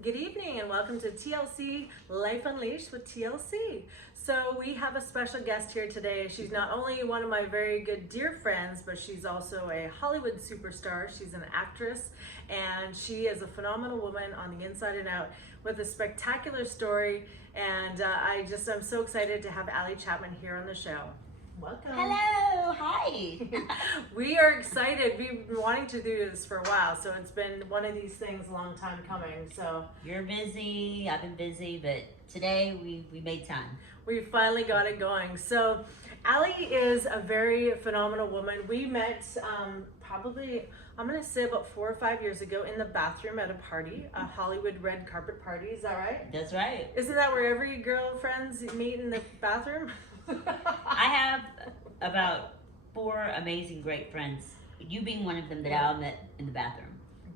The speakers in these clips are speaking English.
Good evening and welcome to TLC Life Unleashed with TLC. So we have a special guest here today. She's not only one of my very good dear friends, but she's also a Hollywood superstar. She's an actress and she is a phenomenal woman on the inside and out with a spectacular story. And I'm so excited to have Chapman here on the show. Welcome. Hello, hi. We are excited. We've been wanting to do this for a while, so it's been one of these things a long time coming. So You're busy, I've been busy, but today we made time. we finally got it going. So Allie is a very phenomenal woman. We met probably, I'm going to say about 4 or 5 years ago in the bathroom at a party, a Hollywood red carpet party. Is that right? That's right. Isn't that where every girlfriends meet, in the bathroom? I have about 4 amazing great friends, you being one of them that I met in the bathroom.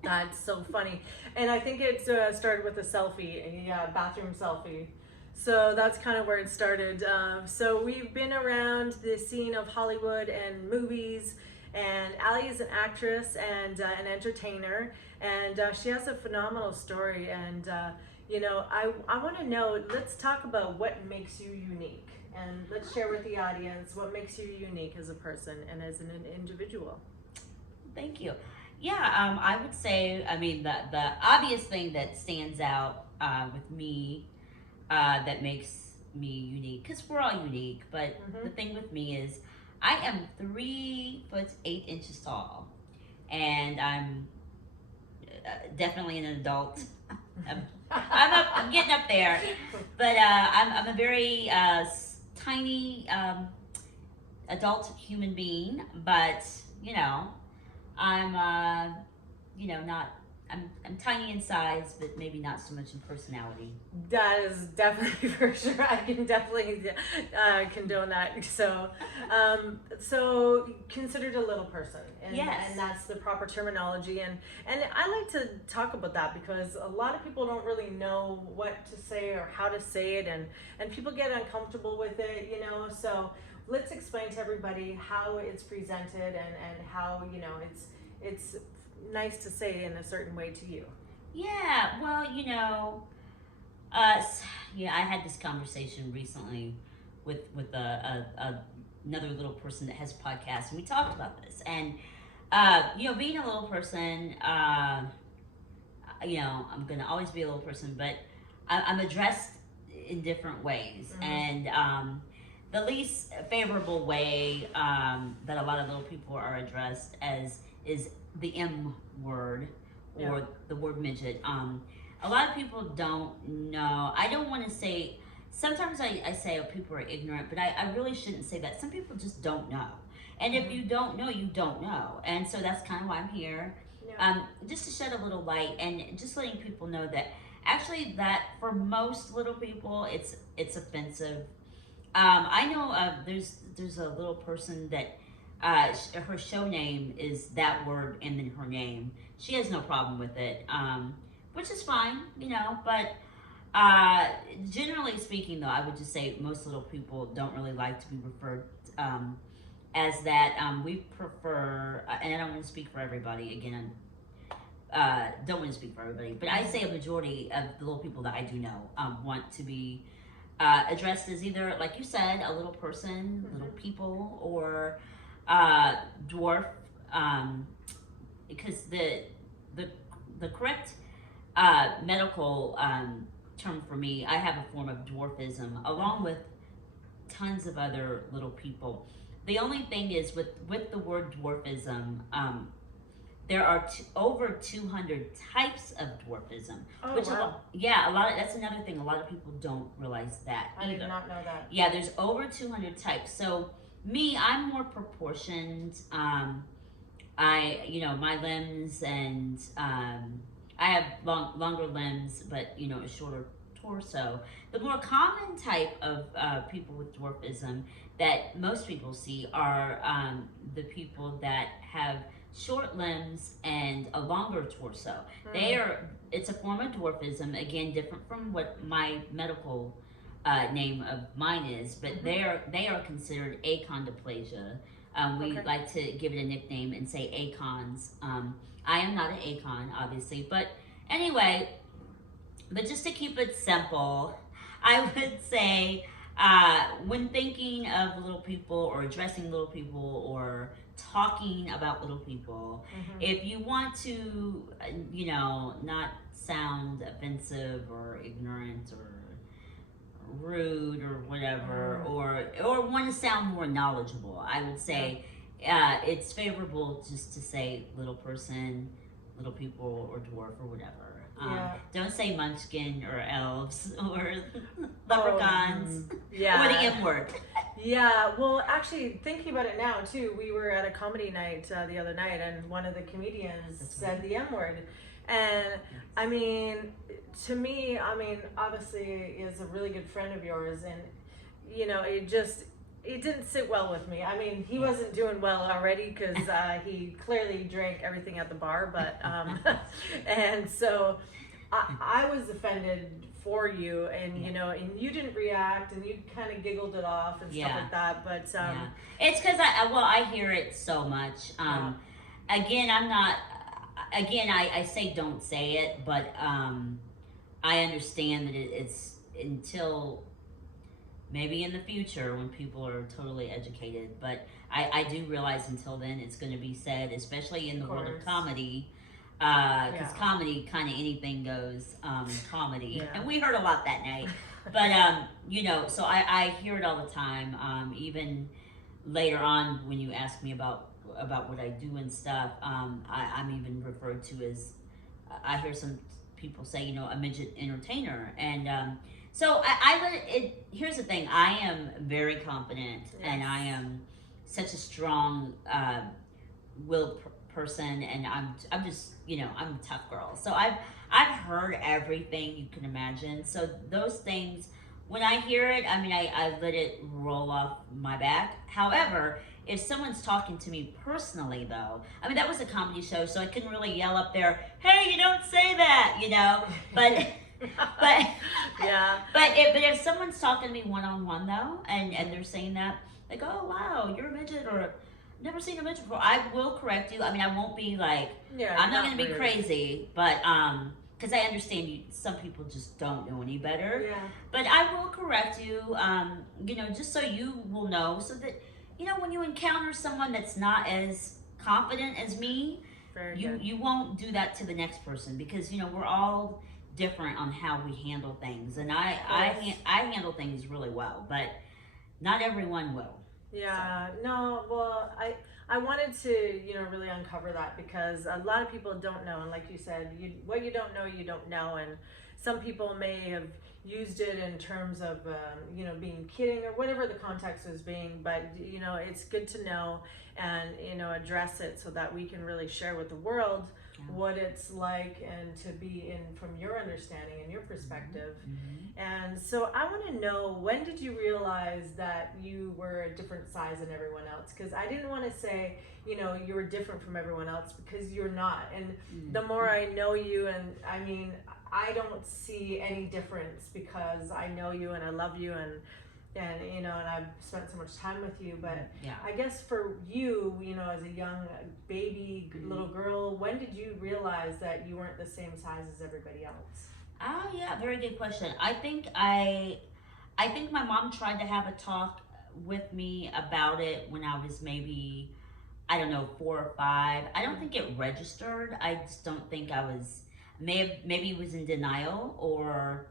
That's so funny. And I think it started with a selfie, a bathroom selfie. So that's kind of where it started. So we've been around the scene of Hollywood and movies, and Allie is an actress and an entertainer, and she has a phenomenal story. And I want to know, let's talk about what makes you unique. And let's share with the audience what makes you unique as a person and as an individual. Thank you. Yeah, I would say, the obvious thing that stands out with me that makes me unique, because we're all unique, but the thing with me is I am 3 foot 8 inches tall, and I'm definitely an adult. I'm getting up there, but I'm a very tiny adult human being, but I'm not. I'm tiny in size, but maybe not so much in personality. That is definitely for sure. I can definitely condone that. So considered a little person, and, Yes. and that's the proper terminology. And I like to talk about that because a lot of people don't really know what to say or how to say it, and people get uncomfortable with it, So let's explain to everybody how it's presented and how it's nice to say in a certain way to you. Yeah. Well, I had this conversation recently with another little person that has a podcast, and we talked about this. And being a little person, I'm gonna always be a little person, but I'm addressed in different ways, and the least favorable way that a lot of little people are addressed as is the M word, or the word midget. A lot of people don't know. I don't want to say, sometimes I say people are ignorant, but I really shouldn't say that. Some people just don't know. And if you don't know, you don't know. And so that's kind of why I'm here. Just to shed a little light and just letting people know that actually that for most little people, it's offensive. I know there's a little person that her show name is that word and then her name. She has no problem with it, which is fine, but generally speaking, though, I would just say most little people don't really like to be referred as that. We prefer, and I don't want to speak for everybody, again, don't want to speak for everybody, but I say a majority of the little people that I do know want to be addressed as either, like you said, a little person, little people, or dwarf, because the correct medical term for me, I have a form of dwarfism along with tons of other little people. The only thing is with the word dwarfism, there are over 200 types of dwarfism. Oh, which wow. That's another thing. A lot of people don't realize that I either. did not know that. Yeah, there's over 200 types. So me, I'm more proportioned. My limbs, and I have longer limbs, but a shorter torso. The more common type of people with dwarfism that most people see are the people that have short limbs and a longer torso. It's a form of dwarfism, again, different from what my medical name of mine is, but they are considered achondroplasia. We like to give it a nickname and say acons. I am not an acon, obviously, but anyway, But just to keep it simple, I would say when thinking of little people or addressing little people or talking about little people, if you want to, not sound offensive or ignorant or rude or whatever, or want to sound more knowledgeable, I would say it's favorable just to say little person, little people, or dwarf or whatever. Don't say munchkin or elves or leprechauns or the M word. Yeah, well, actually, thinking about it now too, we were at a comedy night the other night, and one of the comedians said the M word, and I mean, to me, I mean, obviously, is a really good friend of yours, and it didn't sit well with me. I mean, he wasn't doing well already because he clearly drank everything at the bar, but and so I was offended for you, and and you didn't react, and you kind of giggled it off and stuff like that. But it's because I hear it so much. Again, I'm not. Again, I say don't say it, but I understand that it's until maybe in the future when people are totally educated. But I do realize until then it's going to be said, especially in the world of comedy. Because comedy, kind of anything goes comedy. And we heard a lot that night. But, so I hear it all the time. Even later on when you ask me about what I do and stuff, I'm even referred to as, I hear some people say, a midget entertainer. And so I let it, here's the thing, I am very confident and I am such a strong willed person, and I'm just, I'm a tough girl. So I've heard everything you can imagine. So those things, when I hear it, I mean, I let it roll off my back. However, if someone's talking to me personally, though, I mean, that was a comedy show, so I couldn't really yell up there, hey, you don't say that, but but if someone's talking to me one-on-one, though, and they're saying that, like, oh, wow, you're a midget, or never seen a midget before, I will correct you. I mean, I won't be like, I'm not going to be crazy, but because I understand some people just don't know any better. But I will correct you, just so you will know, so that, when you encounter someone that's not as confident as me, you won't do that to the next person, because, we're all different on how we handle things. And I handle things really well, but not everyone will. No, well, I wanted to, really uncover that, because a lot of people don't know. And like you said, what you don't know, you don't know. And some people may have used it in terms of, being kidding or whatever the context was being. But, it's good to know and, address it so that we can really share with the world what it's like, and to be in from your understanding and your perspective. And so I want to know, when did you realize that you were a different size than everyone else? Because I didn't want to say, you were different from everyone else, because you're not. And the more I know you, and I mean, I don't see any difference, because I know you and I love you, and and I've spent so much time with you. But I guess for you, as a young baby little girl, when did you realize that you weren't the same size as everybody else? Oh yeah, very good question. I think my mom tried to have a talk with me about it when I was maybe, I don't know, 4 or 5. I don't think it registered. I just don't think I was, maybe was in denial, or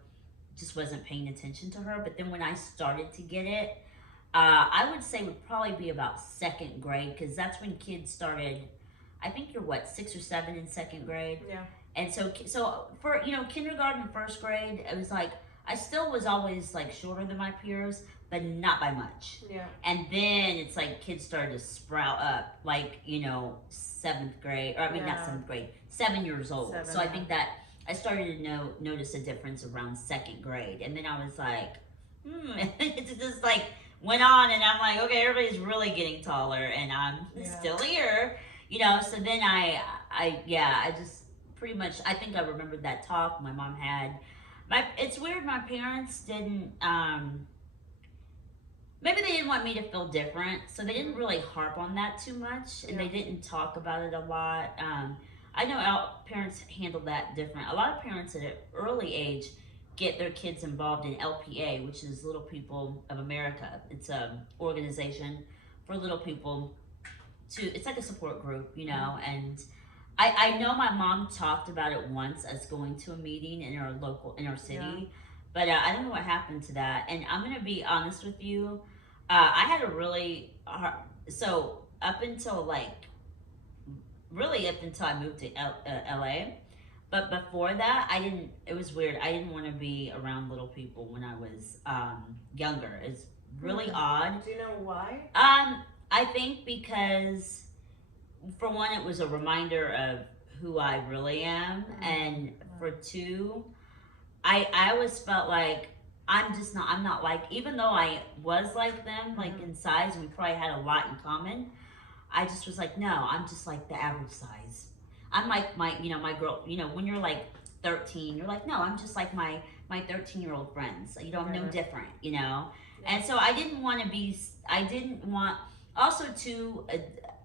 just wasn't paying attention to her. But then when I started to get it, I would say would probably be about 2nd grade, because that's when kids started. I think you're 6 or 7 in 2nd grade. And so for kindergarten, 1st grade, it was like I still was always like shorter than my peers, but not by much. And then it's like kids started to sprout up, like 7th grade, or I mean not 7th grade, 7 years old. So I think that I started to notice a difference around 2nd grade, and then I was like, it just like went on, and I'm like, okay, everybody's really getting taller, and I'm still here, So then I just pretty much, I think I remembered that talk my mom had. It's weird, my parents didn't, maybe they didn't want me to feel different, so they didn't really harp on that too much, and they didn't talk about it a lot. I know parents handle that different. A lot of parents at an early age get their kids involved in LPA, which is Little People of America. It's a organization for little people it's like a support group, you know, and I know my mom talked about it once as going to a meeting in our city, Yeah. but I don't know what happened to that. And I'm gonna be honest with you, I had a really hard, so up until up until I moved to LA. But before that, I didn't. It was weird. I didn't want to be around little people when I was younger. It's really odd. Do you know why? I think because, for one, it was a reminder of who I really am, and for two, I always felt like I'm not like, even though I was like them, like in size, and we probably had a lot in common. I just was like, no, I'm just like the average size. I'm like my girl, when you're like 13, you're like, no, I'm just like my 13-year-old friends. I'm no different, Yeah. And so I didn't want, also too,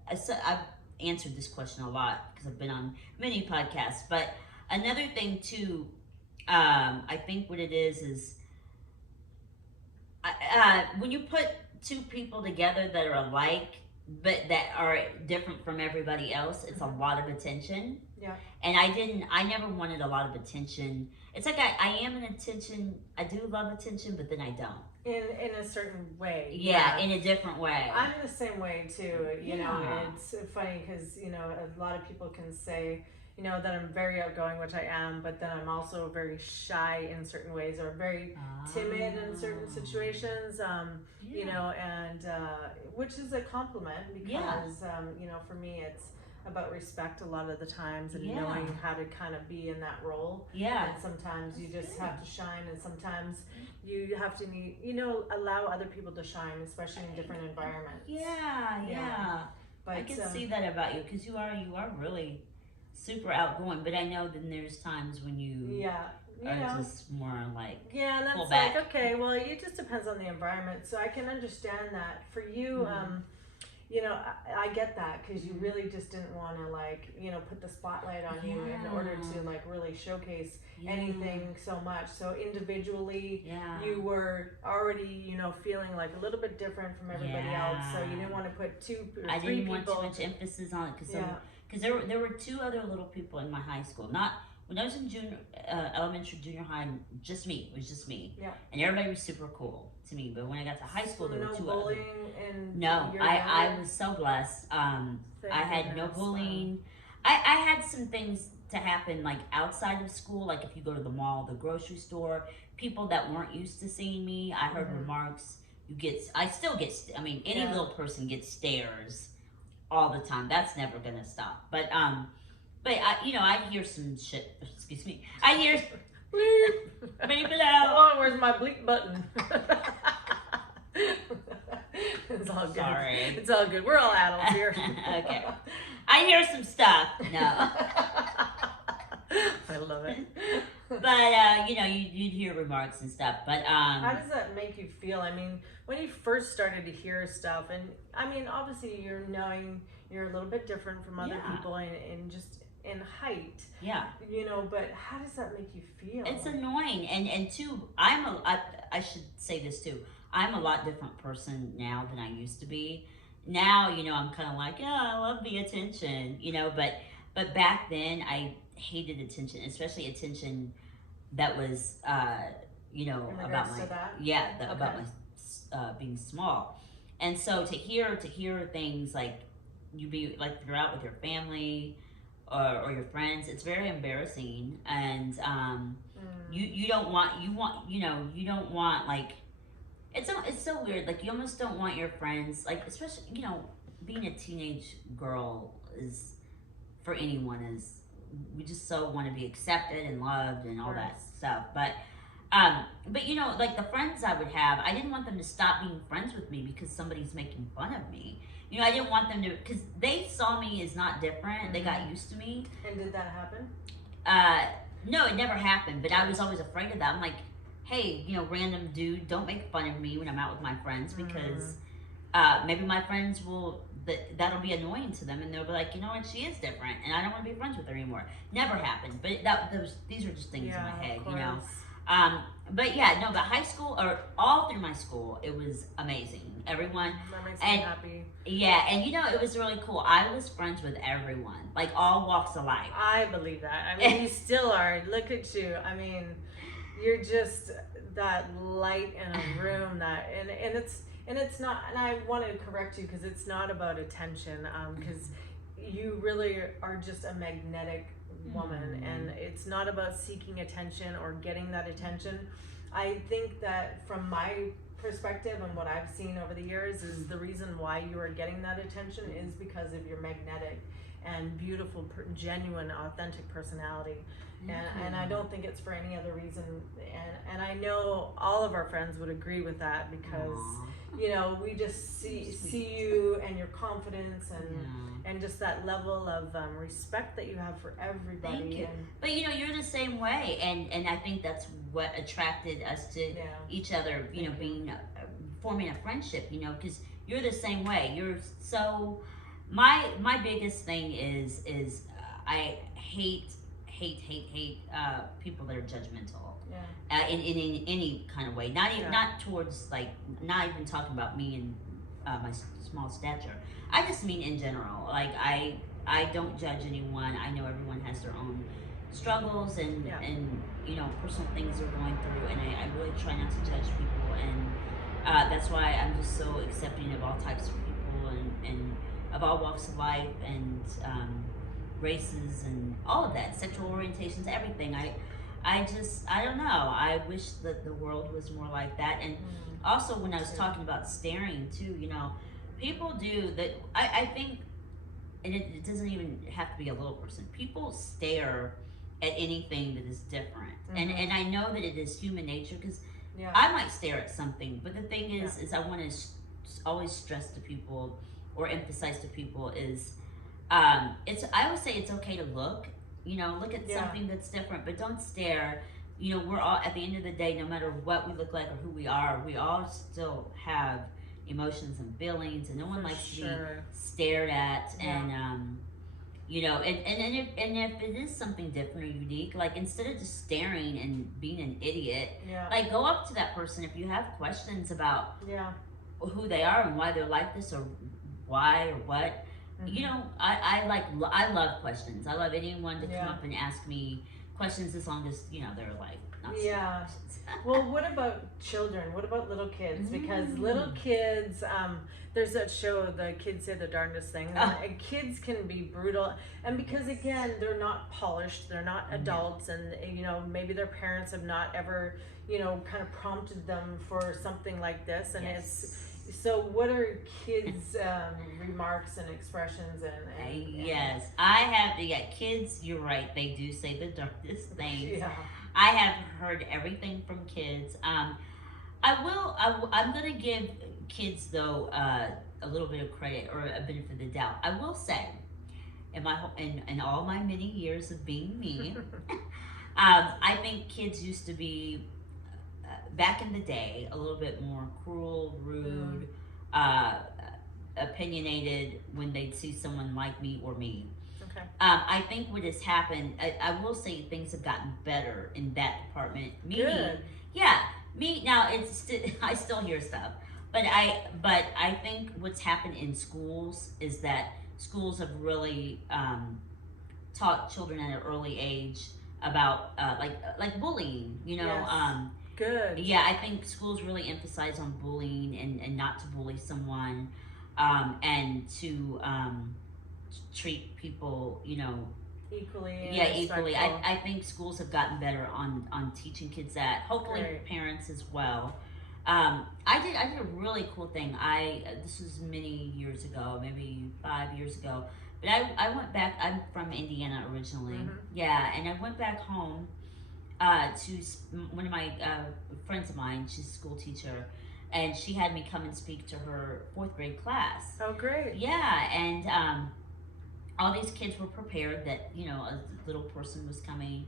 I've answered this question a lot because I've been on many podcasts, but another thing too, I think what it is when you put two people together that are alike, but that are different from everybody else, it's a lot of attention. Yeah. And I never wanted a lot of attention. It's like I am an attention, I do love attention, but then I don't. In a certain way. Yeah, in a different way. I'm the same way too. You know, Yeah. it's funny because, a lot of people can say, that I'm very outgoing, which I am, but then I'm also very shy in certain ways, or very timid in certain situations, and which is a compliment because, for me, it's about respect a lot of the times, and knowing how to kind of be in that role. Yeah. And sometimes you just have to shine, and sometimes you have to allow other people to shine, especially in different environments. Yeah. But I can see that about you because you are really super outgoing, but I know then there's times when you are just more like and that's pull back. like, okay, well, it just depends on the environment, so I can understand that. For you, I get that because you really just didn't want to put the spotlight on you in order to really showcase anything so much. So individually, you were already feeling like a little bit different from everybody else. So you didn't want to put two or I three didn't people. want too much emphasis on it because there were two other little people in my high school. Not when I was in elementary, junior high, it was just me. Yeah. And everybody was super cool to me. But when I got to high school, there were two other. bullying and no, I was so blessed. I had no bullying. I had some things to happen like outside of school, like if you go to the mall, the grocery store, people that weren't used to seeing me. I heard remarks. I still get. Any little person gets stares all the time. That's never gonna stop. But I hear some shit. Excuse me. I hear beep it out. Oh, where's my bleep button? It's all good. Sorry. It's all good. We're all adults here. Okay. I hear some stuff. No. I love it. But you'd hear remarks and stuff. But how does that make you feel? When you first started to hear stuff, and obviously you're a little bit different from other people in just in height. Yeah. But how does that make you feel? It's annoying, and two, I should say this too. I'm a lot different person now than I used to be. Now, I'm kind of like, I love the attention, but back then I hated attention, especially attention that was, about my, about my being small. And so to hear things like you're out with your family or your friends, it's very embarrassing. And you don't want like, it's so weird. Like you almost don't want your friends, like especially being a teenage girl is for anyone is we just so want to be accepted and loved and all that stuff. But like the friends I would have, I didn't want them to stop being friends with me because somebody's making fun of me. I didn't want them to, because they saw me as not different. They got used to me. And did that happen? No, it never happened. But I was always afraid of that. I'm like, hey, random dude, don't make fun of me when I'm out with my friends because maybe my friends will that'll be annoying to them, and they'll be like, you know what, she is different, and I don't want to be friends with her anymore. Never happened, but these are just things in my head, you know. But yeah, no, but high school or all through my school, it was amazing. Everyone, That makes me happy. Yeah, and you know, it was really cool. I was friends with everyone, like all walks of life. I believe that. I mean, you still are. Look at you. I mean, you're just that light in a room that, and it's not. And I want to correct you because it's not about attention. Because you really are just a magnetic woman, and it's not about seeking attention or getting that attention. I think that from my perspective and what I've seen over the years is the reason why you are getting that attention is because of your magnetic and beautiful, genuine, authentic personality. And I don't think it's for any other reason. And I know all of our friends would agree with that because, you know, we just see you and your confidence and just that level of respect that you have for everybody. Thank you. But you know, you're the same way, and I think that's what attracted us to each other. You know, being forming a friendship. You know, because you're the same way. You're so. My biggest thing is I hate people that are judgmental. In any kind of way. Not towards like not even talking about me and my small stature. I just mean in general. Like I don't judge anyone. I know everyone has their own struggles and you know, personal things they're going through, and I really try not to judge people, and that's why I'm just so accepting of all types of people and of all walks of life and races and all of that, sexual orientations, everything. I don't know. I wish that the world was more like that. And also, when I was talking about staring too, you know, people do that. I think, and it doesn't even have to be a little person. People stare at anything that is different, and I know that it is human nature because I might stare at something. But the thing is I want to always stress to people or emphasize to people is, I always say it's okay to look. You know, look at something that's different, but don't stare. You know, we're all, at the end of the day, no matter what we look like or who we all still have emotions and feelings, and no one likes to be stared at. And, you know, and if it is something different or unique, like instead of just staring and being an idiot, like go up to that person if you have questions about who they are and why they're like this or why or what. You know, I love questions. I love anyone to come up and ask me questions as long as, you know, they're like not questions. Well, what about children? What about little kids? Because little kids, there's that show, The Kids Say the Darndest Thing, and kids can be brutal. And because again, they're not polished, they're not adults, and you know, maybe their parents have not ever, you know, kind of prompted them for something like this, and it's. So what are kids' remarks and expressions and yes, I have, kids, you're right, they do say the darndest things. I have heard everything from kids. I'm going to give kids, though, a little bit of credit or a benefit of the doubt. I will say, in all my many years of being me, I think kids used to be, back in the day, a little bit more cruel, rude, opinionated when they'd see someone like me or me. I think what has happened, I will say things have gotten better in that department. Me now. I still hear stuff, but I think what's happened in schools is that schools have really taught children at an early age about like bullying. You know. Good. Yeah, I think schools really emphasize on bullying and not to bully someone, and to treat people, you know, equally. Equally. I think schools have gotten better on teaching kids that. Hopefully, parents as well. I did a really cool thing. This was many years ago, maybe 5 years ago. But I went back. I'm from Indiana originally. And I went back home. To one of my friends of mine, she's a school teacher, and she had me come and speak to her 4th grade class. Oh, great. Yeah, and all these kids were prepared that, you know, a little person was coming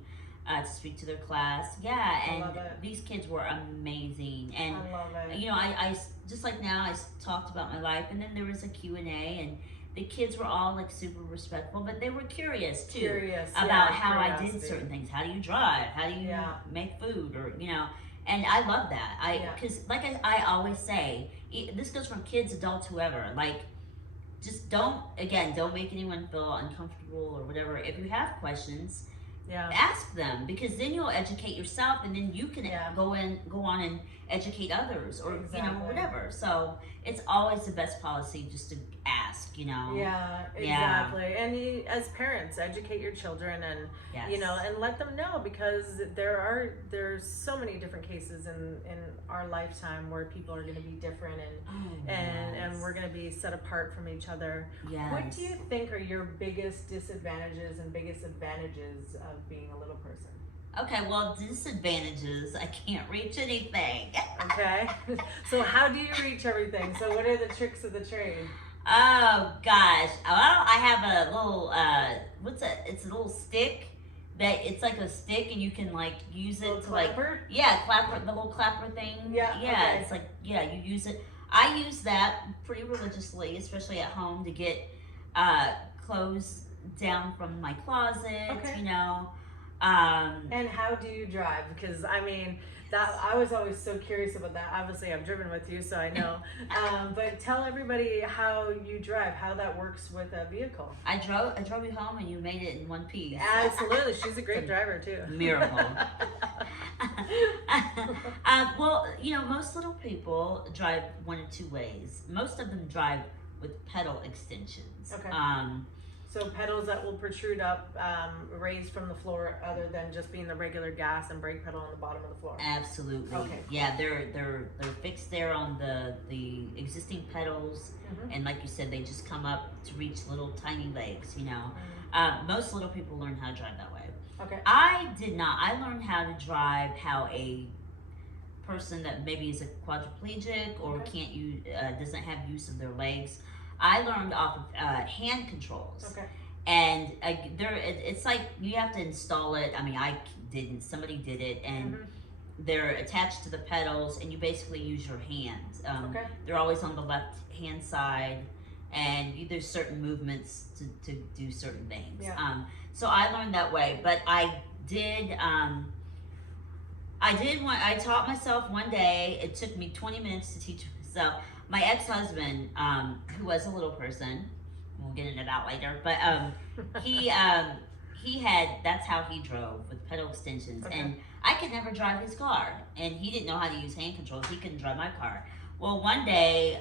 to speak to their class. Yeah, and these kids were amazing. And, I love it. You know, I just like now, I talked about my life, and then there was a Q&A, the kids were all like super respectful, but they were curious too Curious, about yeah, how I did curiosity. certain things. How do you drive? How do you make food? Or and I love that. Because like I always say, this goes from kids, adults, whoever. Like, just don't make anyone feel uncomfortable or whatever. If you have questions, ask them, because then you'll educate yourself, and then you can go on and educate others, or whatever. So it's always the best policy just to ask. Yeah, exactly. And as parents, educate your children, and and let them know, because there's so many different cases in our lifetime where people are going to be different, and we're going to be set apart from each other. Yes. What do you think are your biggest disadvantages and biggest advantages of being a little person? Okay, well, disadvantages, I can't reach anything. Okay. So how do you reach everything? So what are the tricks of the trade? Oh gosh. Well, I have a little it's a little stick that it's like a stick, and you can like use it to clapper? clapper, the little clapper thing. Yeah. Okay. It's like you use it. I use that pretty religiously, especially at home, to get clothes down from my closet. Okay. And how do you drive? Because I mean, that I was always so curious about that. Obviously, I've driven with you, so I know. But tell everybody how you drive, how that works with a vehicle. I drove you home, and you made it in one piece. Absolutely, she's a great driver too. Miracle. Well, most little people drive one of two ways. Most of them drive with pedal extensions. Okay. So pedals that will protrude up, raised from the floor, other than just being the regular gas and brake pedal on the bottom of the floor. Absolutely. Okay. Yeah, they're fixed there on the existing pedals, and like you said, they just come up to reach little tiny legs. Most little people learn how to drive that way. Okay. I did not. I learned how to drive how a person that maybe is a quadriplegic or doesn't have use of their legs. I learned off of hand controls. Okay. And it's like you have to install it. I mean, I didn't. Somebody did it, and they're attached to the pedals, and you basically use your hands. They're always on the left hand side, and there's certain movements to do certain things. Yeah. So I learned that way, but I taught myself one day. It took me 20 minutes to teach myself. My ex-husband, who was a little person, we'll get into that later, but that's how he drove, with pedal extensions. Okay. And I could never drive his car, and he didn't know how to use hand controls. He couldn't drive my car. Well, one day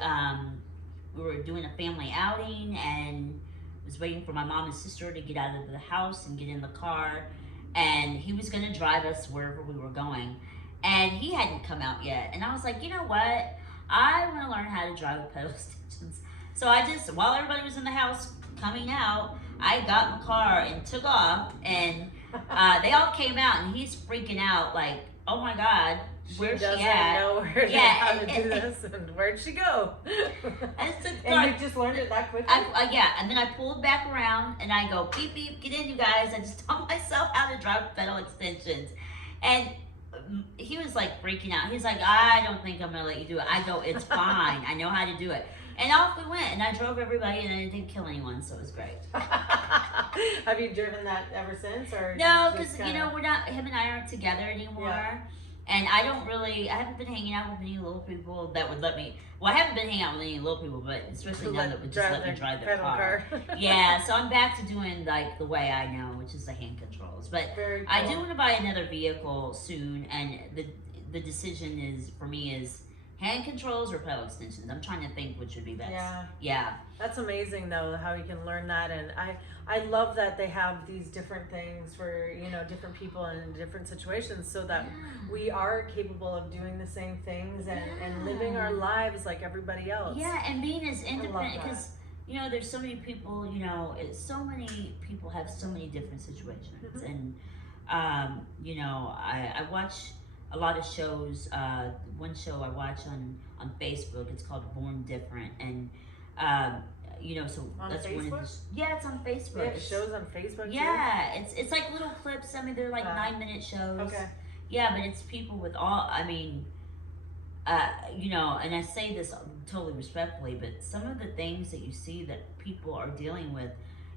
we were doing a family outing, and was waiting for my mom and sister to get out of the house and get in the car, and he was going to drive us wherever we were going, and he hadn't come out yet. And I was like, you know what? I want to learn how to drive with pedal extensions. So I just, while everybody was in the house coming out, I got in the car and took off, and they all came out, and he's freaking out like, oh my God, where's she at? She doesn't know how to do this, and where'd she go? And you just learned it that quickly? And then I pulled back around, and I go, beep, beep, get in, you guys. I just taught myself how to drive with pedal extensions. And he was like freaking out. He's like, I don't think I'm gonna let you do it. I go, it's fine. I know how to do it. And off we went, and I drove everybody, and I didn't kill anyone, so it was great. Have you driven that ever since, or no? Because we're not. Him and I aren't together anymore, and I haven't been hanging out with any little people that would let me. Well, I haven't been hanging out with any little people, but especially now that would just let me drive their car. Yeah, so I'm back to doing like the way I know, which is the hand controls. But Very cool. I do want to buy another vehicle soon, and the decision is for me is hand controls or pedal extensions. I'm trying to think which would be best. Yeah. That's amazing though, how you can learn that, and I love that they have these different things for different people in different situations, so that we are capable of doing the same things and living our lives like everybody else. Yeah, and being as independent, because there's so many people. So many people have so many different situations, and I watch a lot of shows. One show I watch on Facebook, it's called Born Different, and so on that's Facebook? one of the, it's on Facebook. They have shows on Facebook too? It's like little clips. I mean, they're like 9-minute shows. Okay. Yeah, but it's people with all, I mean, you know, and I say this totally respectfully, but some of the things that you see that people are dealing with,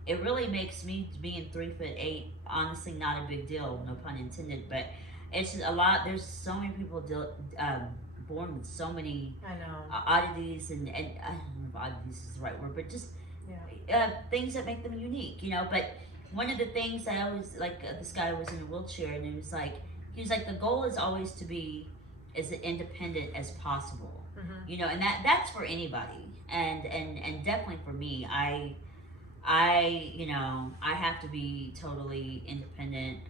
it really makes me, being 3'8", honestly not a big deal, no pun intended, but it's just a lot. There's so many people born with so many I know. oddities, and I don't know if oddities is the right word, but just things that make them unique, you know. But one of the things that I was like, this guy was in a wheelchair, and he was like, the goal is always to be as independent as possible, you know, and that's for anybody, and definitely for me. You know, I have to be totally independent.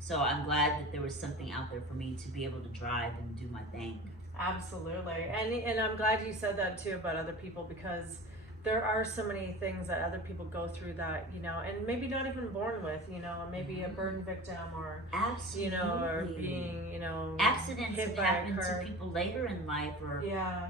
So I'm glad that there was something out there for me to be able to drive and do my thing. Absolutely. And I'm glad you said that too about other people, because there are so many things that other people go through that, you know, and maybe not even born with, you know, maybe a burn victim, or Absolutely. you know, or being, you know, accidents hit that by a happen to car. people later in life, or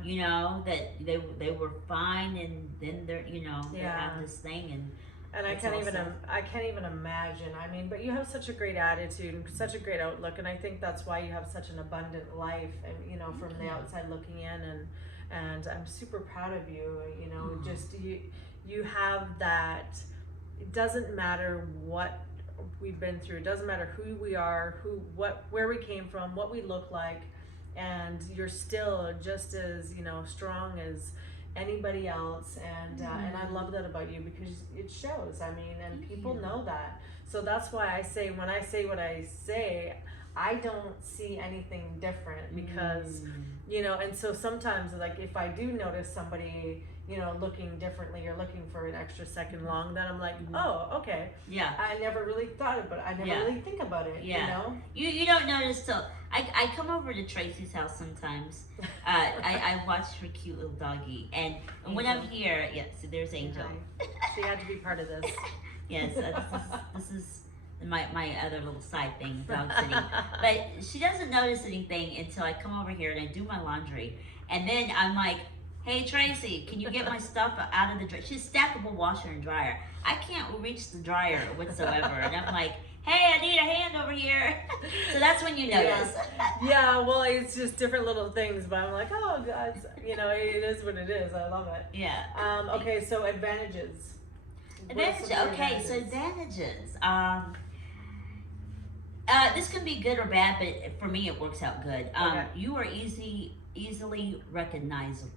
you know, that they were fine, and then they're, you know, they have this thing, and I it's can't all even sad. I can't even imagine. I mean, but you have such a great attitude and such a great outlook, and I think that's why you have such an abundant life. And you know, from the outside looking in, and I'm super proud of you. You know, just you have that. It doesn't matter what we've been through. It doesn't matter who we are, where we came from, what we look like, and you're still just as, you know, strong as anybody else. And I love that about you, because it shows. I mean, and people know that. So that's why I say, when I say what I say, I don't see anything different, because you know. And so sometimes, like, if I do notice somebody, you know, looking differently or looking for an extra second long, then I'm like, oh, okay. Yeah. I never really thought about it. I never really think about it. Yeah. You know. You don't notice till I come over to Tracy's house sometimes. I watch her cute little doggy, and when I'm here, so there's Angel. She had to be part of this. Yes, this is my other little side thing, dog sitting. But she doesn't notice anything until I come over here and I do my laundry, and then I'm like, hey Tracy, can you get my stuff out of the dryer? She's stackable washer and dryer. I can't reach the dryer whatsoever, and I'm like, hey, I need a hand over here. So that's when you notice. Yeah, well, it's just different little things, but I'm like, oh God, you know, it is what it is. I love it. Yeah. Okay, so advantages. Okay, so advantages. This can be good or bad, but for me, it works out good. You are easily recognizable.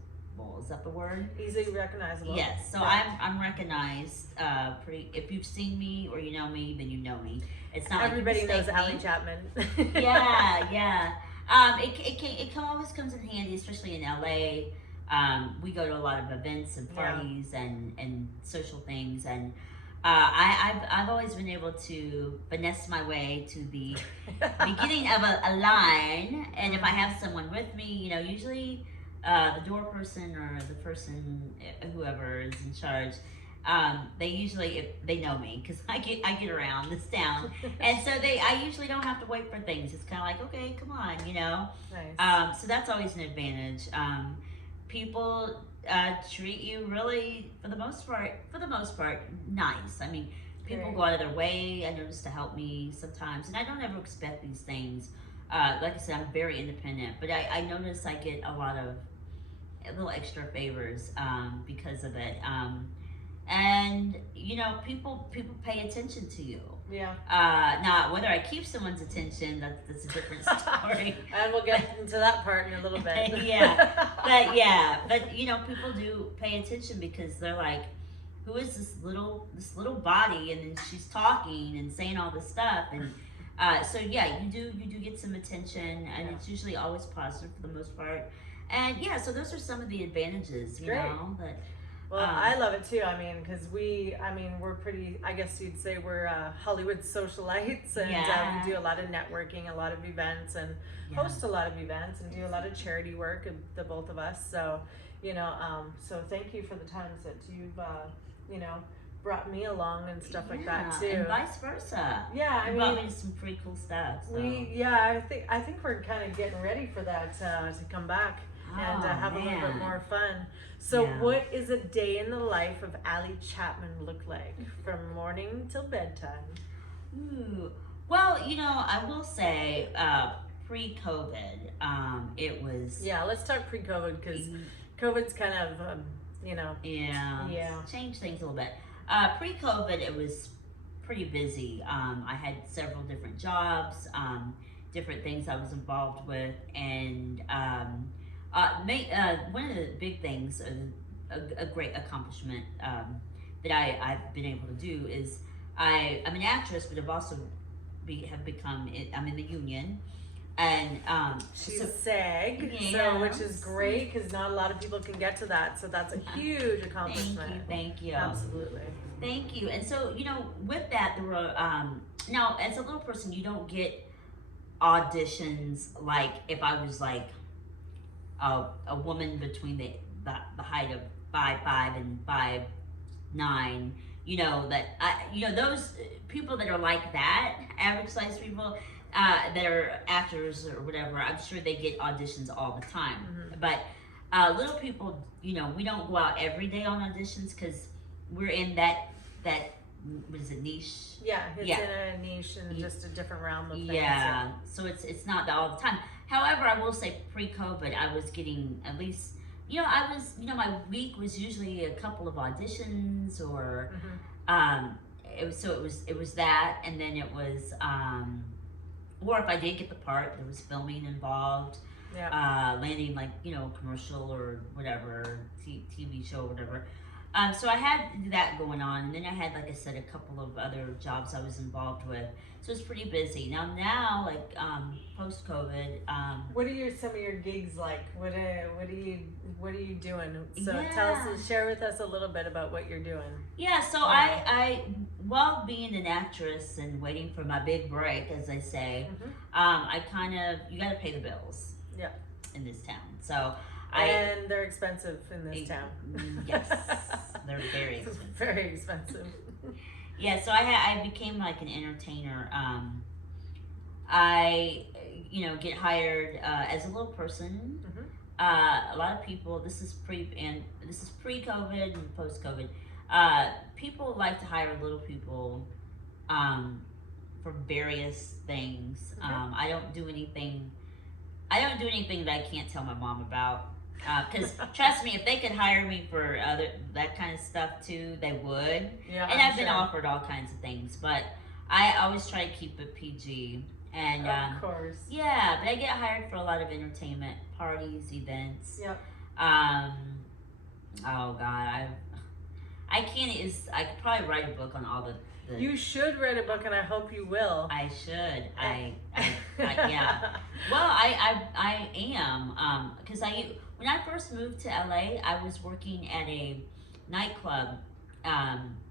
Is that the word? Easily recognizable. Yes. So I'm recognized. Pretty. If you've seen me or you know me, then you know me. It's not everybody like knows Allie Chapman. Yeah. It always comes in handy, especially in LA. We go to a lot of events and parties and social things, and I've always been able to finesse my way to the beginning of a line, and if I have someone with me, you know, usually the door person or the person, whoever is in charge, they usually, they know me, because I get around this town, and so I usually don't have to wait for things. It's kind of like, okay, come on, you know. Nice. So that's always an advantage. People treat you really, for the most part, nice. I mean, people go out of their way, I notice, to help me sometimes, and I don't ever expect these things. Like I said, I'm very independent, but I notice I get a lot of little extra favors because of it. And you know, people pay attention to you. Yeah. Now, whether I keep someone's attention, that's a different story. And we'll get into that part in a little bit. But you know, people do pay attention, because they're like, who is this little body? And then she's talking and saying all this stuff, and so yeah, you do get some attention, and it's usually always positive for the most part. And yeah, so those are some of the advantages, you know, that. Well, I love it too. I mean, because we're pretty, I guess you'd say we're Hollywood socialites, and we do a lot of networking, a lot of events, and host a lot of events, and do a lot of charity work, the both of us. So, you know, so thank you for the times that you've, you know, brought me along and stuff like that too, and vice versa. Yeah, I mean, brought me some pretty cool stuff. So. I think we're kind of getting ready for that to come back and have a little bit more fun. So what is a day in the life of Allie Chapman look like, from morning till bedtime? Well, you know, I will say, pre-COVID, it was Yeah, let's talk pre-COVID because COVID's kind of, changed things a little bit. Pre-COVID, it was pretty busy. I had several different jobs, different things I was involved with, and one of the big things, a great accomplishment that I've been able to do is I'm an actress, but I've also have become I'm in the union, and she's SAG, which is great because not a lot of people can get to that. So that's a huge accomplishment. Thank you. Absolutely. Thank you. And so with that, there were now as a little person, you don't get auditions like if I was like a woman between the height of 5'5" and 5'9". Those people that are like that, average size people that are actors or whatever, I'm sure they get auditions all the time. Mm-hmm. But little people, we don't go out every day on auditions because we're in that what is it, niche? Yeah, it's in a niche and just a different realm of things. Yeah, so it's not all the time. However, I will say pre-COVID, I was getting at least, my week was usually a couple of auditions or, it was that, and then it was, or if I did get the part, there was filming involved, landing like, commercial or whatever, TV show or whatever. So I had that going on, and then I had, like I said, a couple of other jobs I was involved with. So it's pretty busy. Now, like post-COVID. What are some of your gigs like? What are you doing? So share with us a little bit about what you're doing. Yeah. So I while being an actress and waiting for my big break, as I say, I you got to pay the bills. Yeah. In this town, so. And they're expensive in this town. Yes, they're very expensive. Very expensive. Yeah, so I became like an entertainer. I get hired as a little person. A lot of people. This is pre-COVID and post-COVID. People like to hire little people for various things. I don't do anything that I can't tell my mom about. Because trust me, if they could hire me for that kind of stuff too, they would. Yeah, and I've been offered all kinds of things, but I always try to keep it PG. And of course. Yeah, but I get hired for a lot of entertainment, parties, events. Yep. Oh God, I can't. I could probably write a book on all the. You should write a book, and I hope you will. I should. Yeah. Well, I am because when I first moved to LA, I was working at a nightclub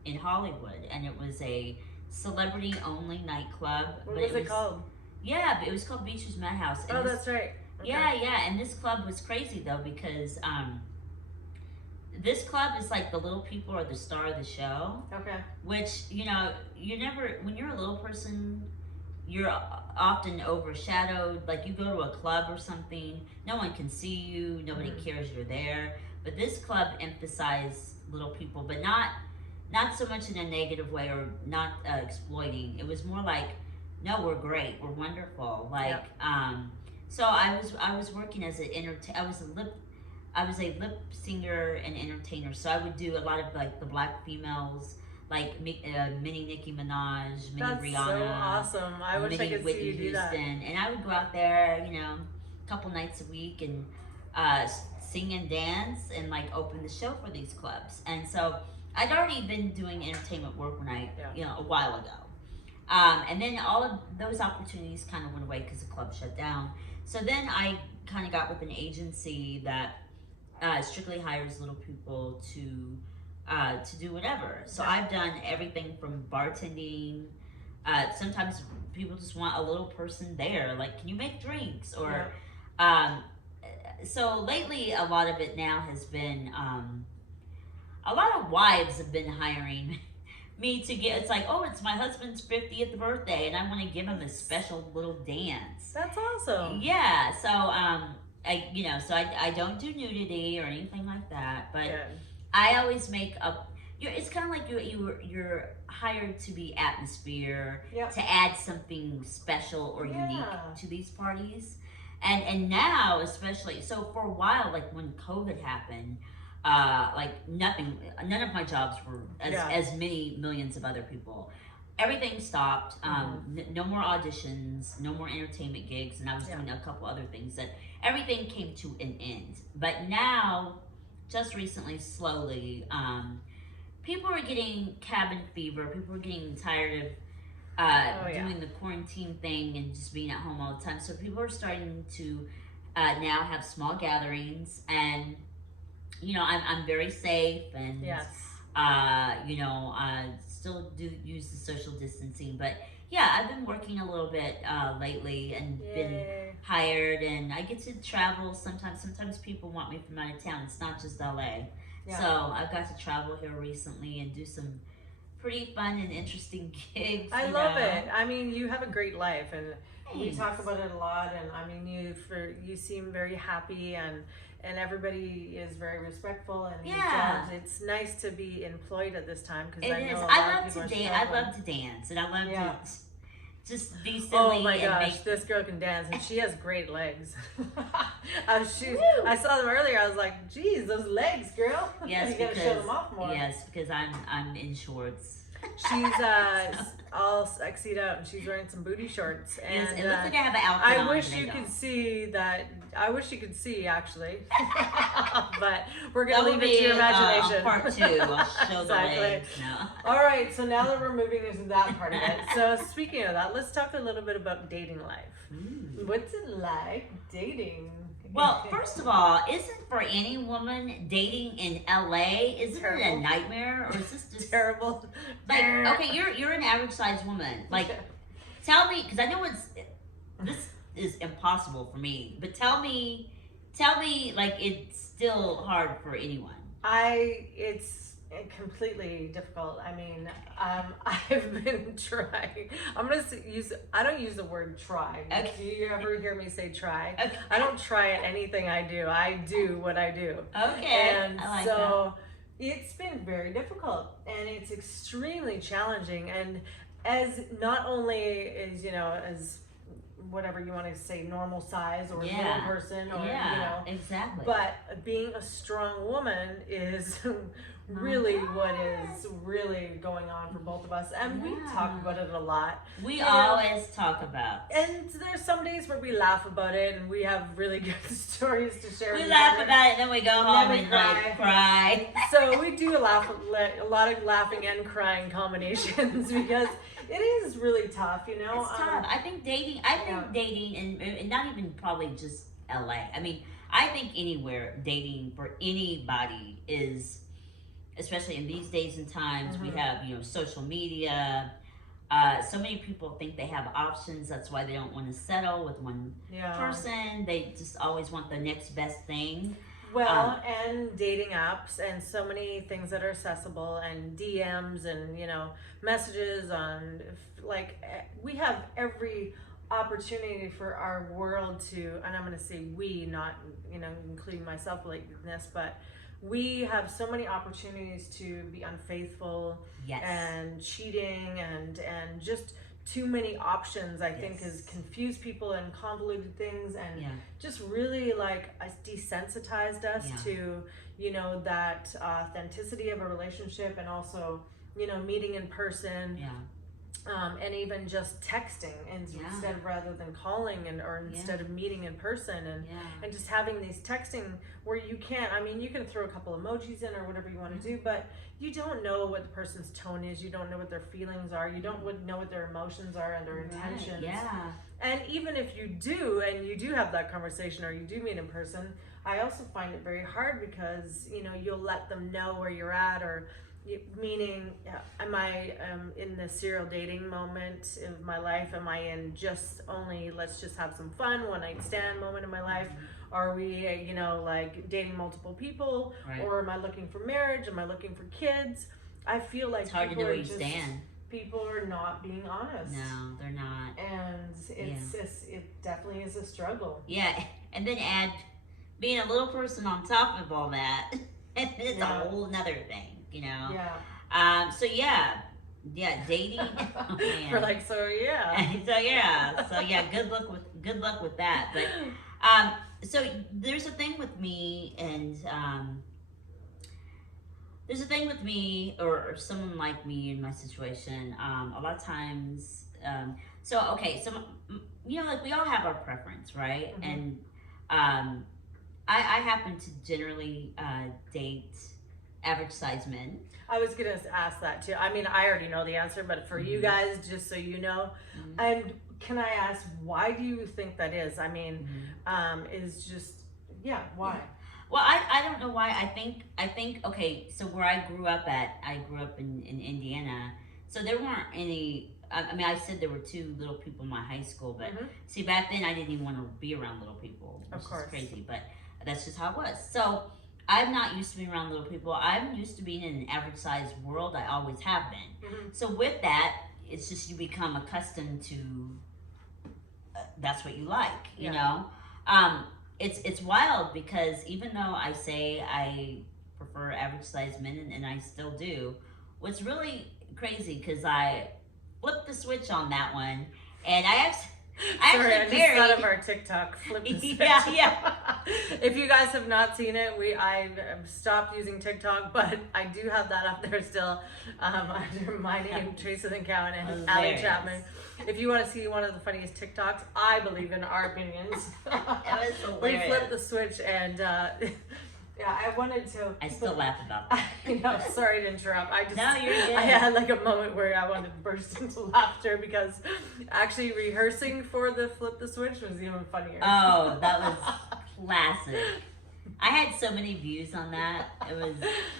in Hollywood, and it was a celebrity-only nightclub. What was it called? Yeah, it was called Beacher's Madhouse. And that's right. Okay. Yeah, and this club was crazy though because this club is like the little people are the star of the show. Okay. Which you never when you're a little person, you're often overshadowed. Like you go to a club or something, no one can see you, nobody cares you're there. But this club emphasized little people, but not so much in a negative way or not exploiting. It was more like, no, we're great, we're wonderful. Like, so I was working as I was a lip singer and entertainer. So I would do a lot of like the black females, like mini Nicki Minaj, mini That's Rihanna. So awesome! I wish I could see you do that. And I would go out there, a couple nights a week and sing and dance and like open the show for these clubs. And so I'd already been doing entertainment work when a while ago. And then all of those opportunities kind of went away because the club shut down. So then I kind of got with an agency that strictly hires little people to do whatever. So I've done everything from bartending. Sometimes people just want a little person there. Like, can you make drinks? Or so lately, a lot of it now has been a lot of wives have been hiring me to get. It's like, oh, it's my husband's 50th birthday, and I want to give him a special little dance. That's awesome. Yeah. So I don't do nudity or anything like that, but I always make up. it's kind of like you're hired to be atmosphere, Yep. to add something special or Yeah. unique to these parties. And now especially, so for a while, like when COVID happened, like none of my jobs were Yeah. as many millions of other people. Everything stopped. No more auditions, no more entertainment gigs, and I was Yeah. doing a couple other things that everything came to an end. But now, just recently, slowly, people are getting cabin fever. People are getting tired of doing the quarantine thing and just being at home all the time. So people are starting to now have small gatherings, and I'm very safe, and Yes. still do use the social distancing, but yeah, I've been working a little bit lately and been Yay. hired, and I get to travel sometimes. Sometimes people want me from out of town. It's not just LA. Yeah. So I've got to travel here recently and do some pretty fun and interesting gigs. I love it. I mean, you have a great life, and we Thanks. talk about it a lot. And I mean, you seem very happy, and everybody is very respectful, and your Yeah. jobs. It's nice to be employed at this time because It I is. know a lot I of love people to are dance. I struggling. love to dance, and I love Yeah. to just be silly Oh my and gosh, make. this girl can dance, and she has great legs. Woo! I saw them earlier. I was like, "Geez, those legs, girl! Yes, you gotta show them off more." Yes, because I'm in shorts. She's all sexied out, and she's wearing some booty shorts. And Yes, it looks like I have an outfit I on, wish but I you don't. could see that. I wish you could see actually, but we're That gonna would leave it to be your imagination. part 2. I'll show Exactly. the legs. No. All right, so now that we're moving into that part of it, so speaking of that, let's talk a little bit about dating life. What's it like dating? Well, first of all, isn't for any woman dating in LA, isn't it a Terrible. nightmare, or is this just Terrible. like, okay, you're an average sized woman. Like, tell me, because I know this is impossible for me, but tell me, like, it's still hard for anyone. It's completely difficult. I mean, I've been trying. I don't use the word try. Okay. Do you ever hear me say try? Okay. I don't try at anything I do. I do what I do. Okay. And I like so it's been very difficult, and it's extremely challenging. And as not only is, as whatever you want to say, normal size or Yeah. little person, or exactly. but being a strong woman is really what is really going on for both of us, and we talk about it a lot. We always talk about. And there's some days where we laugh about it, and we have really good stories to share. We with laugh each other. about it, and then we go home we and like cry. So we do a lot of laughing and crying combinations because it is really tough, It's tough. I think dating, and not even probably just LA. I mean, I think anywhere dating for anybody is, especially in these days and times, we have, social media. So many people think they have options. That's why they don't want to settle with one person. They just always want the next best thing. Well, and dating apps, and so many things that are accessible, and DMs, and messages on, like, we have every opportunity for our world to, and I'm going to say we, not including myself like this, but we have so many opportunities to be unfaithful, Yes. and cheating, and just too many options, I think, has confused people and convoluted things, and just really desensitized us to that authenticity of a relationship, and also meeting in person, and even just texting, and instead rather than calling, or instead of meeting in person, and just having these texting where you can't. I mean, you can throw a couple emojis in or whatever you want to do, but you don't know what the person's tone is. You don't know what their feelings are. You don't know what their emotions are and their intentions. Yeah. And even if you do, and you do have that conversation, or you do meet in person, I also find it very hard because you'll let them know where you're at, or meaning, am I in the serial dating moment of my life? Am I in just only let's just have some fun, one night stand moment in my life? Are we like dating multiple people, or am I looking for marriage? Am I looking for kids? I feel like It's hard to know where you stand. People are not being honest. No, they're not. And it definitely is a struggle. Yeah, and then add being a little person on top of all that. It's a whole nother thing, Yeah. So dating. Oh, man. We're like, so yeah. So yeah, good luck with that. But so there's a thing with me, and there's a thing with me, or someone like me in my situation. A lot of times, like we all have our preference, right? Mhm. And um, I happen to generally date average size men. I was gonna ask that too. I mean, I already know the answer, but for you Mhm. guys, just so you know, Mhm. and can I ask why do you think that is? I mean, Mhm. is just why? Well, I don't know why. I think okay. So where I grew up in Indiana. So there weren't any. I mean, I said there were two little people in my high school, but Mhm. see, back then I didn't even want to be around little people, which Of is course. crazy. But that's just how it was. So I'm not used to being around little people. I'm used to being in an average sized world. I always have been. Mhm. So with that, it's just you become accustomed to that's what you like, you Yeah. know. It's wild because even though I say I prefer average sized men, and I still do, what's really crazy because I flipped the switch on that one, and Sorry, I actually just thought married. of our TikTok flip the switch. Yeah. If you guys have not seen it, I stopped using TikTok, but I do have that up there still under my name, Traci Lynn and Ali Hilarious. Chapman. If you want to see one of the funniest TikToks, I believe in our opinions. It was We hilarious. flipped the switch, and I wanted to. I still laugh about that. No, sorry to interrupt. No, you're good. I had like a moment where I wanted to burst into laughter because actually rehearsing for the flip the switch was even funnier. Oh, that was classic. I had so many views on that. It was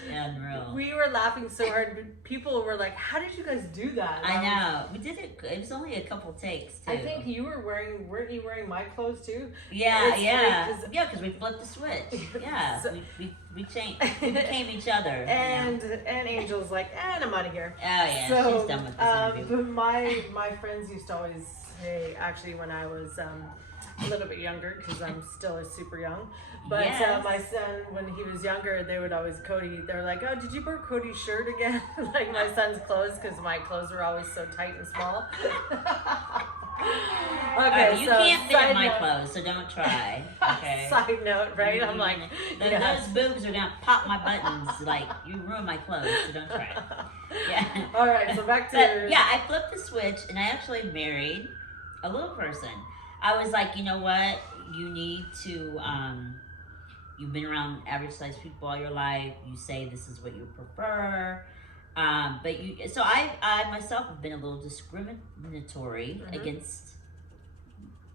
unreal. We were laughing so hard. But people were like, "How did you guys do that?" I know. We did it. It was only a couple takes too. I think you were wearing. Weren't you wearing my clothes too? Yeah, It's yeah, funny 'cause- yeah. Because we flipped the switch. Yeah, So- we changed. We became each other. And Angel's like, "And I'm out of here." Oh yeah, So, she's done with this interview. but my friends used to always say, actually, when I was a little bit younger, because I'm still super young. But Yes. my son, when he was younger, they would always they were like, "Oh, did you wear Cody's shirt again?" Like my son's clothes, because my clothes were always so tight and small. Okay, You so can't fit side in my note- clothes, so don't try. Okay. Side note, right? I'm like, those boobs are gonna pop my buttons. Like you ruin my clothes, so don't try. Yeah. All right, so back to But yeah, I flipped the switch and I actually married a little person. I was like, you know what? You need to. You've been around average sized people all your life. You say this is what you prefer. But you. So I myself have been a little discriminatory Mhm. against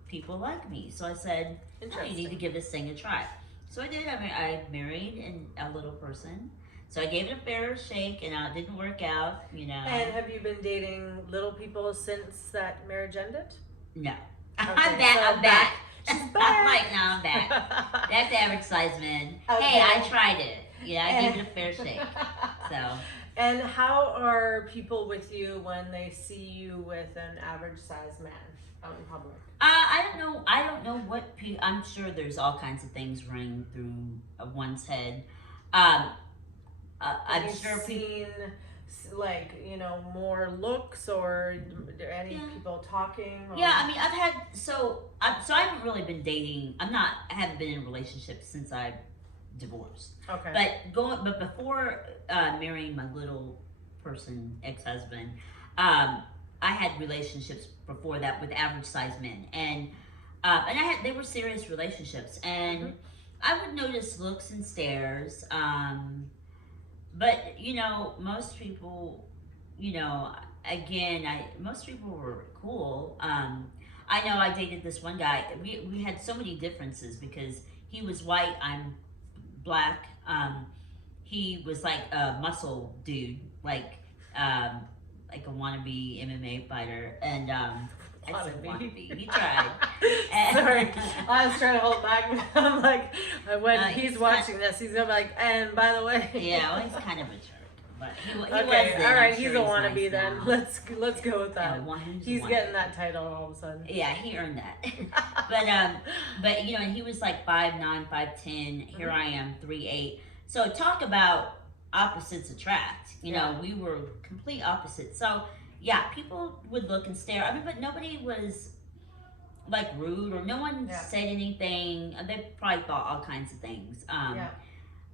people like me. So I said, oh, you need to Interesting. give this thing a try. So I did. I married a little person. So I gave it a fair shake, and it didn't work out. You know. And have you been dating little people since that marriage ended? No. Okay, I'm back. so I'm back. She's I'm back. like, no, I'm back. That's average size men. Okay. Hey, I tried it. Yeah, I gave it a fair shake. So. And how are people with you when they see you with an average sized man out in public? I don't know. I don't know what. I'm sure there's all kinds of things running through one's head. I'm Have you sure people. seen like more looks or any Yeah. people talking? Or... Yeah, I mean, I've had so I haven't really been dating. I haven't been in relationships since I divorced. Okay. But before marrying my little person ex-husband, I had relationships before that with average sized men, and they were serious relationships, and Mhm. I would notice looks and stares. But most people, most people were cool. I know I dated this one guy. We had so many differences because he was white, I'm black. He was like a muscle dude, like a wannabe MMA fighter, and I said wannabe. He tried. Sorry, I was trying to hold back. But I'm like, when he's he's watching this, he's gonna be like, and by the way. Yeah, well, he's kind of a jerk, but he was. Okay, then. all right, I'm he's sure a wannabe nice then. now. Let's go with that. Yeah, He's a getting wannabe. that title all of a sudden. Yeah, he earned that. but and he was like 5'9", 5'10". Here I am, 3'8". So talk about opposites attract. You know, we were complete opposites. So yeah, people would look and stare. I mean, but nobody was like rude, or no one said anything. They probably thought all kinds of things.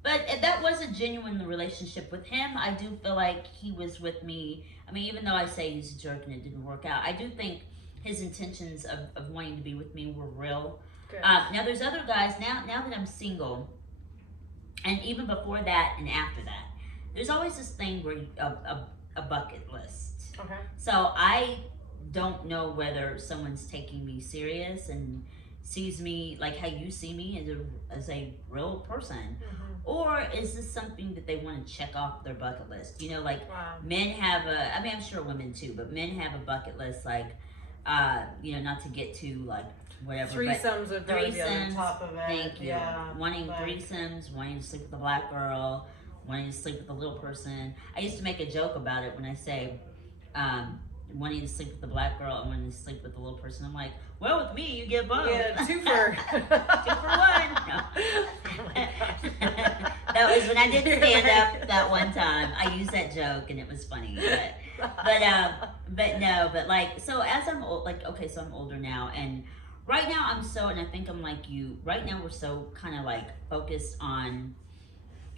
But that was a genuine relationship with him. I do feel like he was with me. I mean, even though I say he's a jerk and it didn't work out, I do think his intentions of wanting to be with me were real. Now, there's other guys, now that I'm single, and even before that and after that, there's always this thing where a bucket list. Okay. So I don't know whether someone's taking me serious and sees me like how you see me as a real person, or is this something that they want to check off their bucket list? You know, like men have I mean, I'm sure women too, but men have a bucket list, like you know, not to get too like whatever, threesomes would probably be on the top of it. Thank you. Wanting threesomes, wanting to sleep with a black girl, wanting to sleep with a little person. I used to make a joke about it when I say wanting to sleep with the black girl and wanting to sleep with the little person. I'm like, well, with me, you get both. Yeah, 2 for 2 for 1. No. That was when I did stand up that one time. I used that joke and it was funny. But no, but like, so as I'm old, like, okay, so I'm older now, and right now and I think I'm like you, right now we're so kind of like focused on,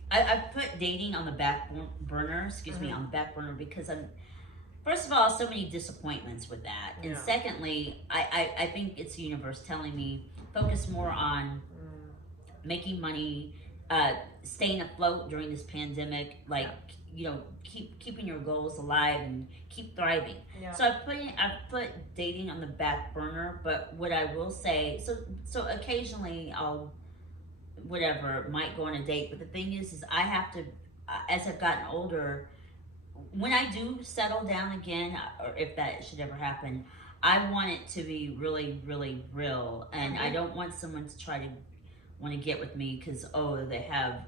I've put dating on the back burner, on the back burner, because first of all, so many disappointments with that. And secondly, I think it's the universe telling me, focus more on making money, staying afloat during this pandemic, like, you know, keeping your goals alive and keep thriving. So I've put dating on the back burner, but what I will say, so occasionally I'll, might go on a date, but the thing is I have to, as I've gotten older, when I do settle down again, or if that should ever happen, I want it to be really, really real, and I don't want someone to try to want to get with me because they have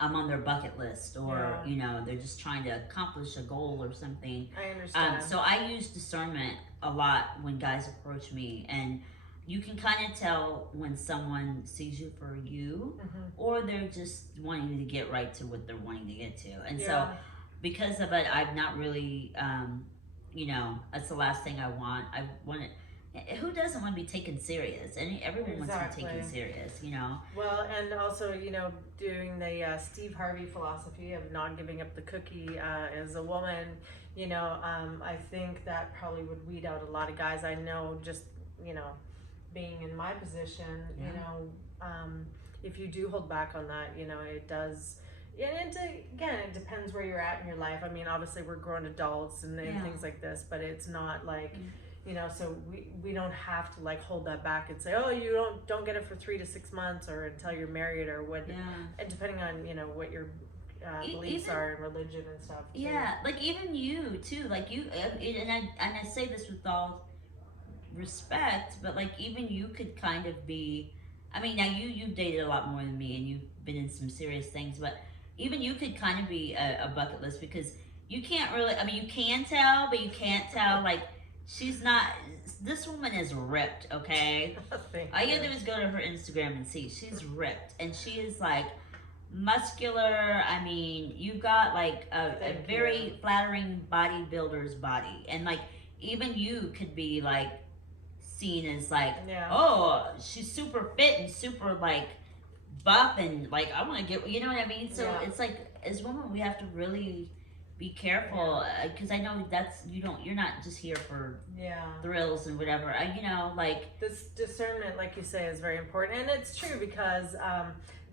I'm on their bucket list, or you know, they're just trying to accomplish a goal or something. I understand. So I use discernment a lot when guys approach me, and you can kind of tell when someone sees you for you, or they're just wanting to get right to what they're wanting to get to, and so. Because of it, I've not really, you know, that's the last thing I want. I want it. Who doesn't want to be taken serious? And everyone wants to be taken serious, you know. Well, and also, you know, doing the Steve Harvey philosophy of not giving up the cookie as a woman, you know, I think that probably would weed out a lot of guys. I know, just, you know, being in my position, you know, if you do hold back on that, you know, it does. And again, it depends where you're at in your life. I mean, obviously we're grown adults and things like this, but it's not like, you know, so we don't have to like hold that back and say, oh, you don't get it for 3 to 6 months or until you're married or what, and depending on, you know, what your beliefs are in religion and stuff. Too. Yeah, like even you too, like you, and I say this with all respect, but like even you could kind of be, I mean, now you've dated a lot more than me and you've been in some serious things, but even you could kind of be a bucket list, because you can't really, I mean, you can tell, but you can't tell, like, she's not, this woman is ripped, okay? All you gotta do is go to her Instagram and see, she's ripped, and she is, like, muscular. I mean, you got, like, a very flattering bodybuilder's body, and, like, even you could be, like, seen as, like, oh, she's super fit and super, like, buff, and like I want to get, you know what I mean? So it's like, as women, we have to really be careful, because I know that's you're not just here for thrills and whatever. You know, like this discernment, like you say, is very important, and it's true because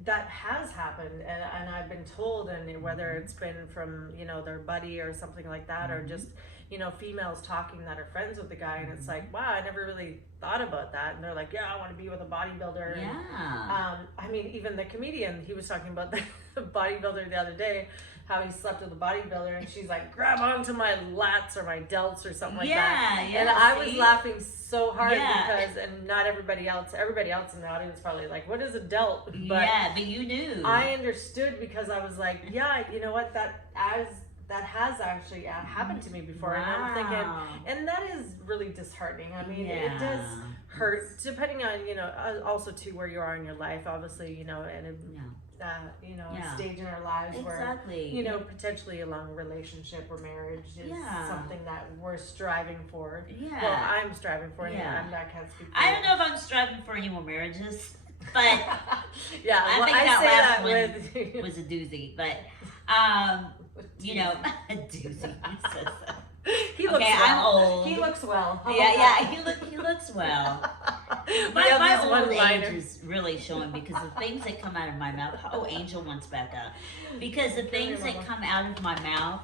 that has happened, and I've been told, and whether it's been from, you know, their buddy or something like that, or just, you know, females talking that are friends with the guy, and it's like, wow, I never really thought about that, and they're like, yeah, I want to be with a bodybuilder. And, I mean, even the comedian, he was talking about the bodybuilder the other day, how he slept with a bodybuilder, and she's like, grab onto my lats or my delts or something like that. And I was laughing so hard because, and not everybody else in the audience probably like, what is a delt? But but you knew. I understood, because I was like, yeah, you know what, that has actually happened to me before. And I'm thinking, and that is really disheartening. I mean, it does hurt, depending on, you know, also too where you are in your life, obviously, you know, and you know, Yeah. stage in our lives where, Exactly. you know, potentially a long relationship or marriage is something that we're striving for. Yeah. Well, I'm striving for it. Yeah. I can't speak for I you. don't know if I'm striving for any more marriages, but yeah, I well, think I that say last that one with was a doozy. But you know, a doozy. He says that. He looks Okay, well. I'm old. He looks well. How Yeah, about yeah. that? He looks well. He My has my these old one-liners. age is really showing because the things that come out of my mouth. Oh, Angel wants back up. Because the things that come out of my mouth,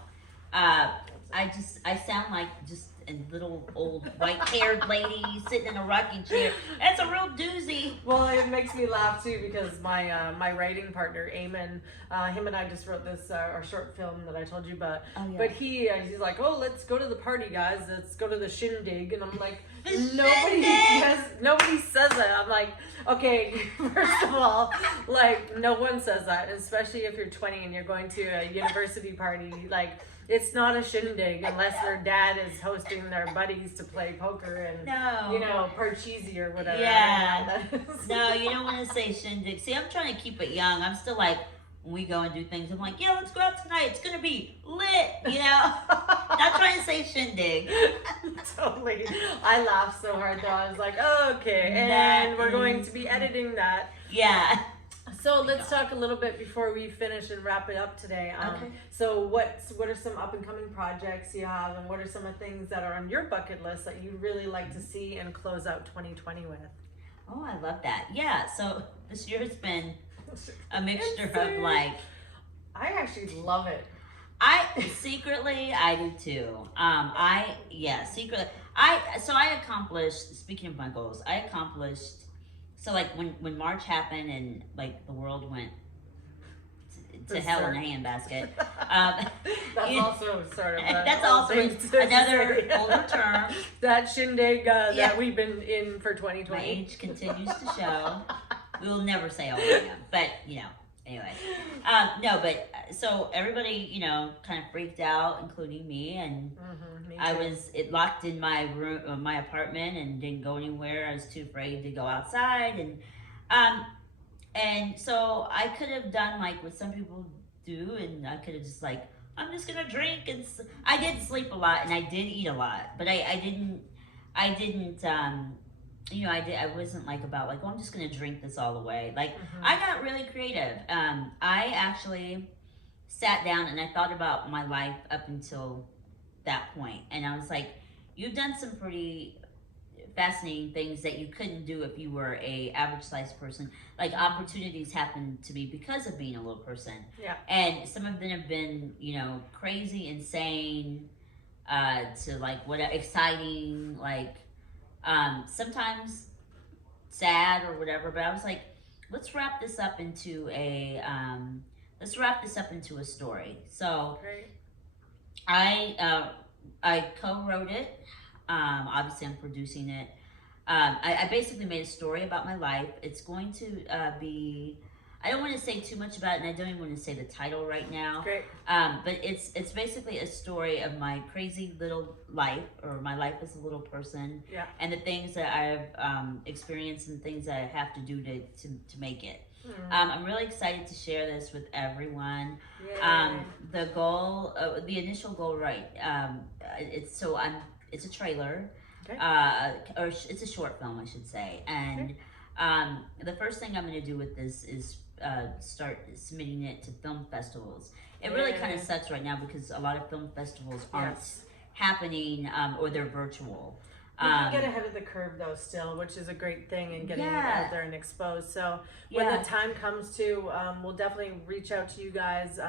I sound like just a little old white-haired lady sitting in a rocking chair. That's a real doozy. Well, it makes me laugh too because my writing partner, Eamon, him and I just wrote this our short film that I told you about. Oh, yeah. But he's like, oh, let's go to the party, guys. Let's go to the shindig, and I'm like, The nobody says that. I'm like, okay, first of all, like no one says that, especially if you're 20 and you're going to a university party, like. It's not a shindig unless their dad is hosting their buddies to play poker and, No. you know, parcheesi or whatever. Yeah. I don't know what that is. No, you don't want to say shindig. See, I'm trying to keep it young. I'm still like, when we go and do things, I'm like, yeah, let's go out tonight. It's going to be lit, you know? Not trying to say shindig. Totally. I laughed so hard though. I was like, oh, okay. And we're going to be editing that. Yeah. So let's talk a little bit before we finish and wrap it up today. Okay. So what are some up and coming projects you have, and what are some of the things that are on your bucket list that you really like to see and close out 2020 with? Oh, I love that. Yeah. So this year has been a mixture of like. I actually love it. Secretly I do too. Secretly I accomplished. Speaking of my goals, I accomplished. So like when March happened and like the world went to hell in a handbasket. That's also sort of that's also another older term. That shindig that we've been in for 2020. My age continues to show. We will never say all I am, but you know. Anyway, no, but so everybody, you know, kind of freaked out, including me, and me I too. was locked in my room, my apartment, and didn't go anywhere. I was too afraid to go outside, and so I could have done like what some people do, and I could have just like, I'm just gonna drink, and I did sleep a lot, and I did eat a lot, but I didn't. You know, I wasn't like about like, oh, I'm just gonna drink this all away. Like, I got really creative. I actually sat down and I thought about my life up until that point, and I was like, you've done some pretty fascinating things that you couldn't do if you were a average sized person. Like, opportunities happen to me because of being a little person. Yeah. And some of them have been, you know, crazy, insane, to like what exciting, like. Sometimes sad or whatever, but I was like, let's wrap this up into a story. So Great. I co-wrote it. Obviously, I'm producing it. I basically made a story about my life. It's going to be. I don't want to say too much about it, and I don't even want to say the title right now. Great. But it's basically a story of my crazy little life, or my life as a little person, and the things that I've experienced and things that I have to do to make it. I'm really excited to share this with everyone. The goal, the initial goal, right? It's a trailer, or it's a short film, I should say, and the first thing I'm going to do with this is start submitting it to film festivals. It really kind of sucks right now because a lot of film festivals aren't happening, or they're virtual. You can get ahead of the curve though still, which is a great thing, and getting out there and exposed. So when the time comes to, we'll definitely reach out to you guys,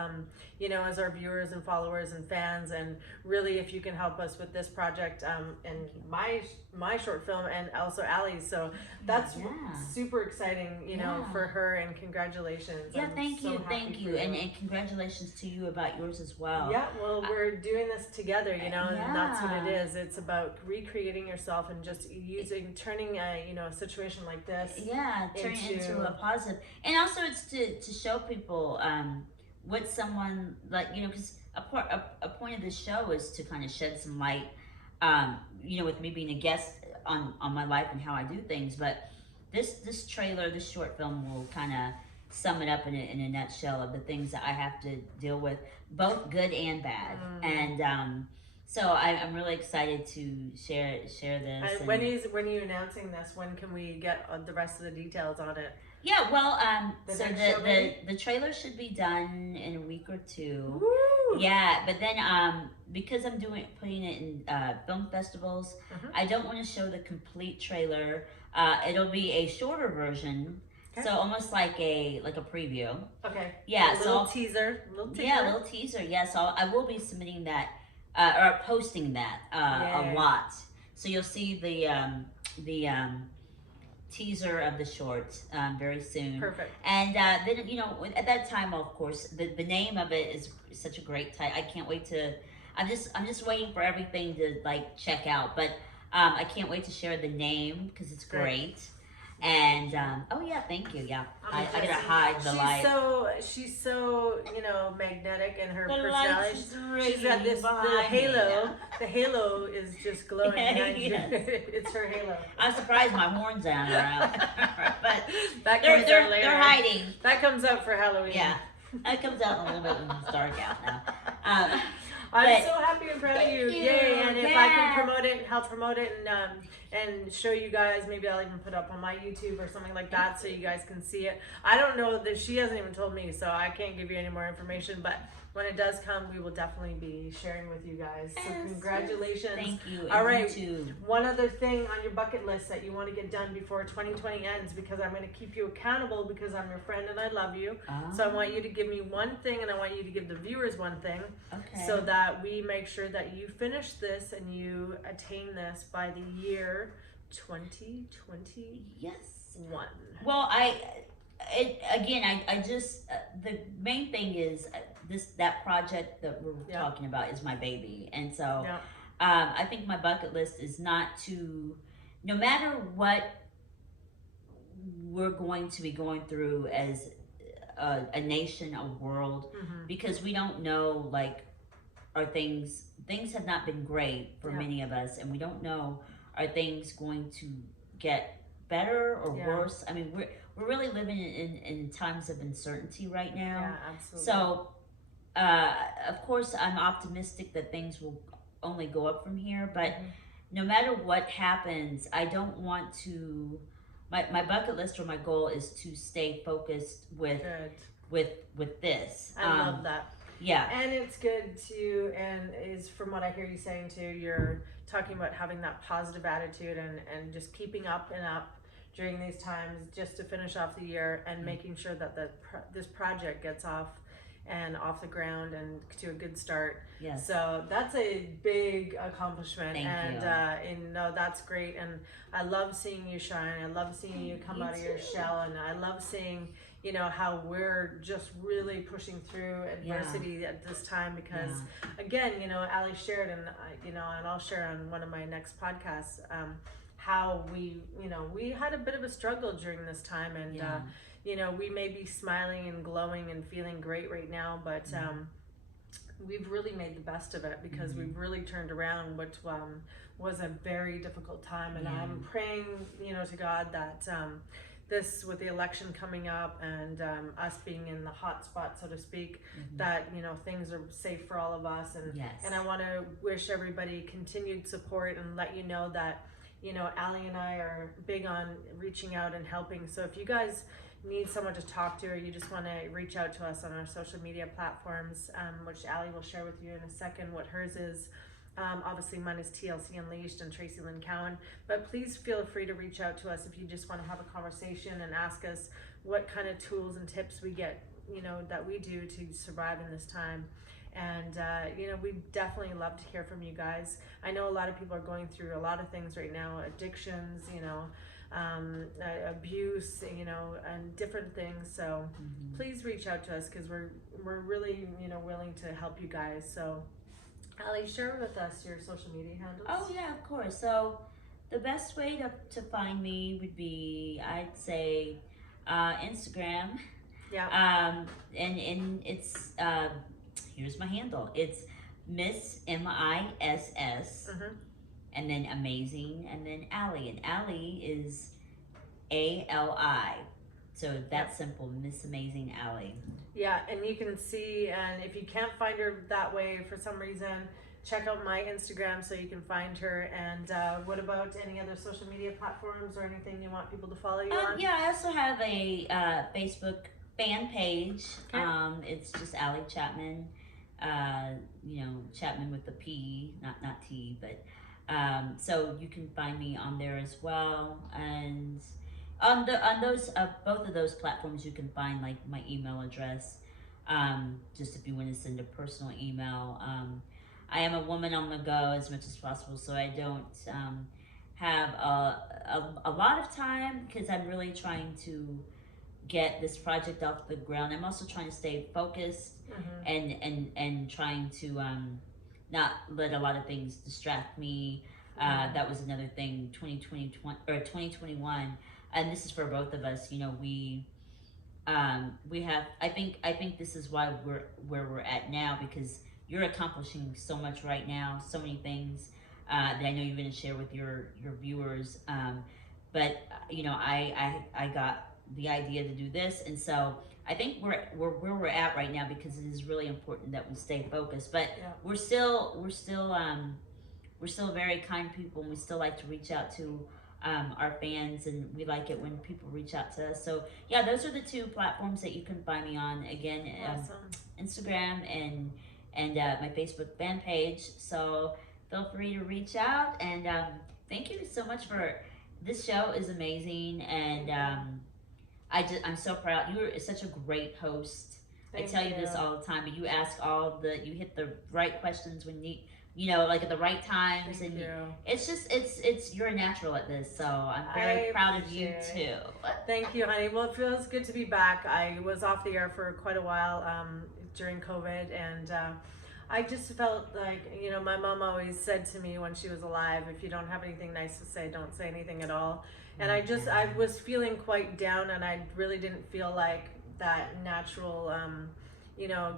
you know, as our viewers and followers and fans, and really if you can help us with this project, and my short film, and also Allie's. So that's super exciting, you know, for her, and congratulations. Yeah, I'm thank so you, happy thank for you, and congratulations to you about yours as well. Yeah, well, we're doing this together, you know, and that's what it is. It's about recreating yourself and just turning a, you know, a situation like this. Yeah, turning it into a positive. And also it's to show people what someone, like, you know, because a point of this show is to kind of shed some light, you know, with me being a guest on my life and how I do things. But this trailer, this short film will kind of sum it up in a nutshell of the things that I have to deal with, both good and bad. And so I'm really excited to share this. And when are you announcing this? When can we get the rest of the details on it? Yeah, well, The so next show, maybe? the trailer should be done in a week or two. Woo! Yeah, but then because I'm putting it in film festivals, I don't want to show the complete trailer. It'll be a shorter version, so almost like a preview. Okay. Yeah, a little teaser. Yeah, a little teaser. Yeah, so I will be submitting that or posting that a lot. So you'll see the teaser of the short very soon. Perfect. And then at that time, of course, the name of it is such a great title. I can't wait to. I'm just waiting for everything to like check out, but I can't wait to share the name because it's great. And oh yeah, thank you. Yeah, I gotta hide the light. She's so magnetic in her The personality. She's got this the halo. The halo is just glowing behind you. It's her halo. I'm surprised my horns aren't out, but that comes out later. They're hiding. That comes out for Halloween. Yeah, that comes out a little bit when it's dark out now. I'm so happy and proud of you. Yay! And if I can promote it, help promote it, and show you guys, maybe I'll even put up on my YouTube or something like that, so you guys can see it. I don't know that she hasn't even told me, so I can't give you any more information. But when it does come, we will definitely be sharing with you guys. So congratulations! Thank you. All right. One other thing on your bucket list that you want to get done before 2020 ends, because I'm going to keep you accountable because I'm your friend and I love you. So I want you to give me one thing, and I want you to give the viewers one thing, so that we make sure that you finish this and you attain this by the year 2021. Yes. Well, I just the main thing is that project that we're talking about is my baby, and so I think my bucket list is not to, no matter what we're going to be going through as a nation, a world, because we don't know, like, are things have not been great for many of us, and we don't know, are things going to get better or worse? I mean, we're really living in times of uncertainty right now. Yeah, absolutely. So of course I'm optimistic that things will only go up from here, but no matter what happens, I don't want to, my bucket list or my goal is to stay focused with this. I love that. Yeah. And it's good to, and is from what I hear you saying too, you're talking about having that positive attitude and just keeping up and up during these times, just to finish off the year and making sure that this project gets off the ground and to a good start. Yes. So that's a big accomplishment. Thank you. And no, that's great. And I love seeing you shine. I love seeing you come out of your shell. And I love seeing, how we're just really pushing through adversity at this time, because again, Ali shared, and and I'll share on one of my next podcasts, how we had a bit of a struggle during this time, and we may be smiling and glowing and feeling great right now, but we've really made the best of it, because we've really turned around what was a very difficult time. And I'm praying to God that this, with the election coming up and us being in the hot spot, so to speak, that things are safe for all of us, and I want to wish everybody continued support and let you know that Ali and I are big on reaching out and helping. So if you guys need someone to talk to, or you just want to reach out to us on our social media platforms, which Ali will share with you in a second what hers is. Obviously mine is TLC Unleashed and Traci Lynn Cowan, but please feel free to reach out to us if you just want to have a conversation and ask us what kind of tools and tips we get, that we do to survive in this time. And we definitely love to hear from you guys. I know a lot of people are going through a lot of things right now, addictions, abuse, and different things. So please reach out to us, because we're really willing to help you guys. So Ali, share with us your social media handles. Oh yeah, of course. So the best way to find me would be, I'd say, Instagram. Yeah. And it's here's my handle. It's Miss MISS, and then Amazing, and then Ali. And Ali is ALI. So that's simple, Miss Amazing Allie. Yeah, and you can see, and if you can't find her that way for some reason, check out my Instagram so you can find her. And what about any other social media platforms or anything you want people to follow you on? Yeah, I also have a Facebook fan page. It's just Allie Chapman. Chapman with the P, not T, but so you can find me on there as well. And on those both of those platforms, you can find like my email address. Just if you want to send a personal email. I am a woman on the go as much as possible, so I don't have a lot of time because I'm really trying to get this project off the ground. I'm also trying to stay focused and trying to not let a lot of things distract me. That was another thing. 2021, and this is for both of us. We have. I think this is why we're where we're at now, because you're accomplishing so much right now, so many things that I know you're going to share with your viewers. But I got the idea to do this, and so I think we're where we're at right now because it is really important that we stay focused. But we're still very kind people, and we still like to reach out to our fans, and we like it when people reach out to us. So yeah, those are the two platforms that you can find me on. Again, Instagram and my Facebook fan page. So feel free to reach out, and thank you so much for this show. Is amazing, and I'm so proud. You're such a great host. I tell you this all the time, but you hit the right questions when like at the right times. Thank you. It's just, you're a natural at this. So I'm very proud of you too. Thank you, honey. Well, it feels good to be back. I was off the air for quite a while during COVID, and I just felt like, my mom always said to me when she was alive, if you don't have anything nice to say, don't say anything at all. And I was feeling quite down, and I really didn't feel like that natural,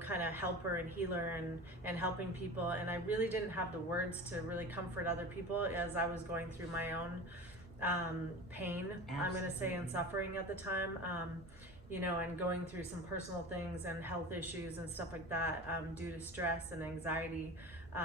kind of helper and healer and helping people. And I really didn't have the words to really comfort other people as I was going through my own pain, I'm going to say, and suffering at the time. And going through some personal things and health issues and stuff like that due to stress and anxiety, which